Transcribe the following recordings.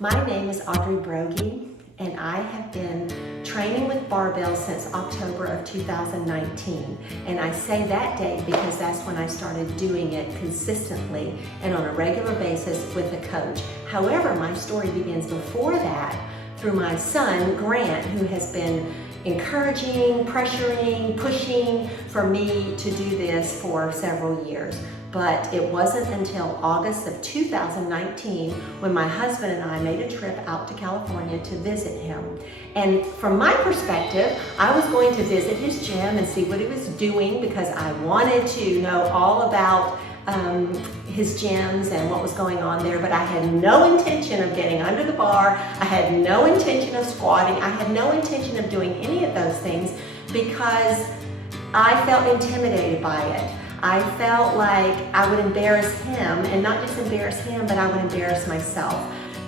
My name is Audrey and I have been training with Barbell since October of 2019. And I say that date because that's when I started doing it consistently and on a regular basis with a coach. However, my story begins before that through my son, Grant, who has been encouraging, pressuring, pushing for me to do this for several years. But it wasn't until August of 2019 when my husband and I made a trip out to California to visit him. And from my perspective, I was going to visit his gym and see what he was doing because I wanted to know all about his gyms and what was going on there, but I had no intention of getting under the bar. I had no intention of squatting. I had no intention of doing any of those things because I felt intimidated by it. I felt like I would embarrass him, and not just embarrass him, but I would embarrass myself.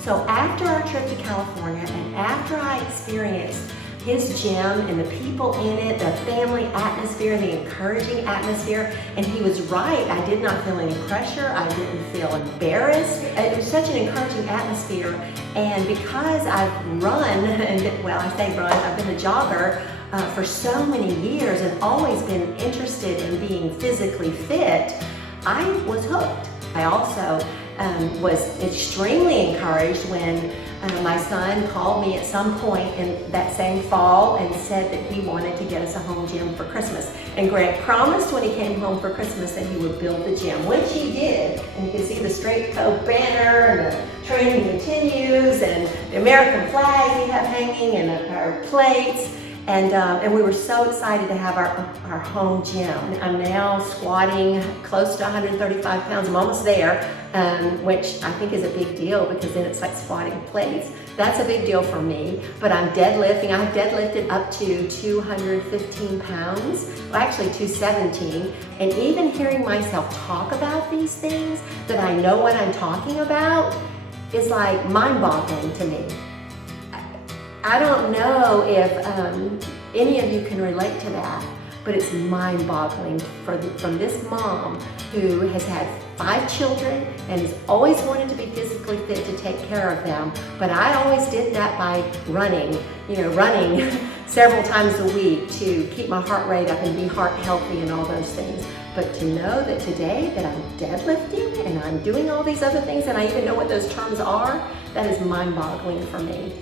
So after our trip to California and after I experienced his gym and the people in it, the family atmosphere, the encouraging atmosphere, and he was right. I did not feel any pressure. I didn't feel embarrassed. It was such an encouraging atmosphere. And because I've run, and well, I say run, I've been a jogger for so many years and always been interested in being physically fit, I was hooked. I also was extremely encouraged when my son called me at some point in that same fall and said that he wanted to get us a home gym for Christmas. And Grant promised when he came home for Christmas that he would build the gym, which he did. And you can see the Straight Coat banner and the training continues and the American flag we have hanging and our plates. And we were so excited to have our home gym. I'm now squatting close to 135 pounds. I'm almost there, which I think is a big deal because then it's like squatting plates. That's a big deal for me. But I'm deadlifting. I've deadlifted up to 215 pounds, well, actually 217. And even hearing myself talk about these things, that I know what I'm talking about, is like mind-boggling to me. I don't know if any of you can relate to that, but it's mind-boggling from this mom who has had 5 children and has always wanted to be physically fit to take care of them. But I always did that by running several times a week to keep my heart rate up and be heart healthy and all those things. But to know that today that I'm deadlifting and I'm doing all these other things and I even know what those terms are, that is mind-boggling for me.